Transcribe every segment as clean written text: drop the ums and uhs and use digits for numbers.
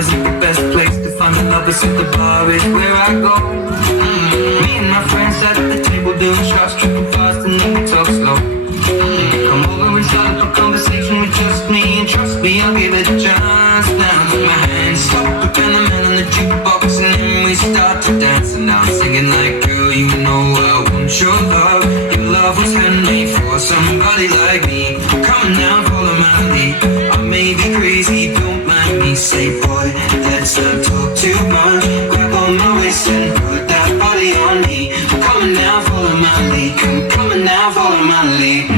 Isn't the best place to find the lovers, so the bar is where I go. Me and my friends at the table doing shots, tripping fast and then we talk slow. Come over and start up a conversation with just me, and trust me, I'll give it a chance. Now put my hands up, and the man on the jukebox, and then we start to dance. And I'm singing like, girl, you know I want your love. Your love was handmade for somebody like me. Come on now, follow my lead. I may be crazy, don't mind me. Say, boy, let's not talk too much. Grab on my waist and put that body on me. Come on now, follow my lead. Come on now, follow my lead.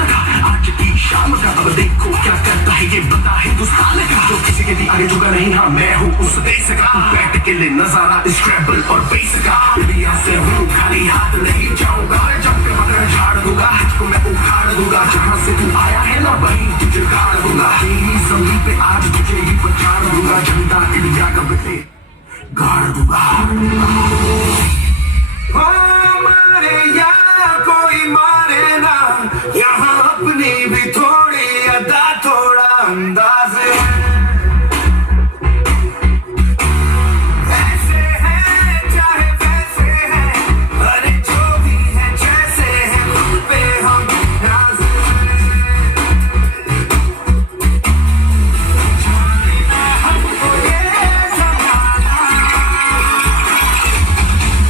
साल का, आज की शाम का। अब देखो क्या करता है ये बता हिंदुस्तान का। जो किसी के भी आगे झुका नहीं, हाँ मैं हूँ उस देश का। बैठ के ले नजारा स्क्रैम्बल और बेस का। इंडिया से हूँ खाली हाथ नहीं जाऊंगा, जब के मगर झाड़ दूंगा, तुझको मैं उखाड़ दूंगा। जहाँ से तू आया है ना वहीं तुझे गाड़ दूंगा। तेरी जमीन पे आज तुझे ही पछाड़ दूंगा। झंडा इंडिया का बेटे गाड़ दूंगा। मारे या कोई मारे ना, यहाँ अपनी भी थोड़ी अदा थोड़ा अंदाज है। ऐसे हैं चाहे वैसे हैं, अरे जो भी है जैसे है, खुद पे हम नाज हैं। हमको ये जमाना,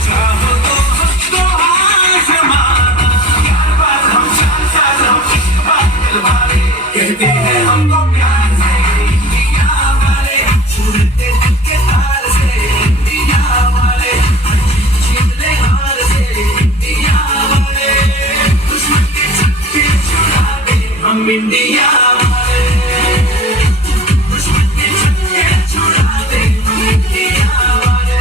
चाहो तो आजमाना। यार बात हम चाल हम इश्क बात दिल वाले, कहते हैं हमको प्यार से इंडिया वाले। छूटते दिल के तार से इंडिया वाले, छीन ले हार से इंडिया वाले। दुश्मन के छक्के छुड़ा दे हम इंडिया वाले, दुश्मन के छक्के छुड़ा दे हम इंडिया वाले।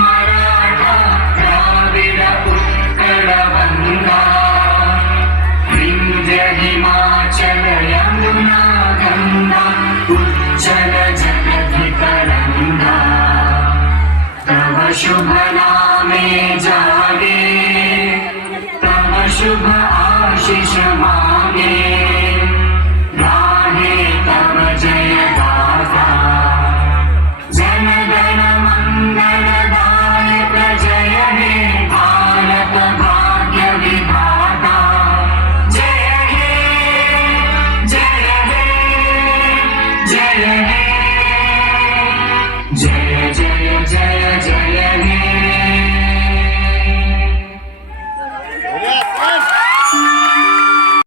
मराठा द्राविड उत्कल गंगा विंध्य हिमाचल यमुना गंगा उज्जल जलधि तरंगा तव शुभ नामे जागे तव शुभ आशीष मांगे गाहे तव जय गाथा जन गण मंगलदायक जय हे भारत भाग्य विधाता जय हे जय हे जय हे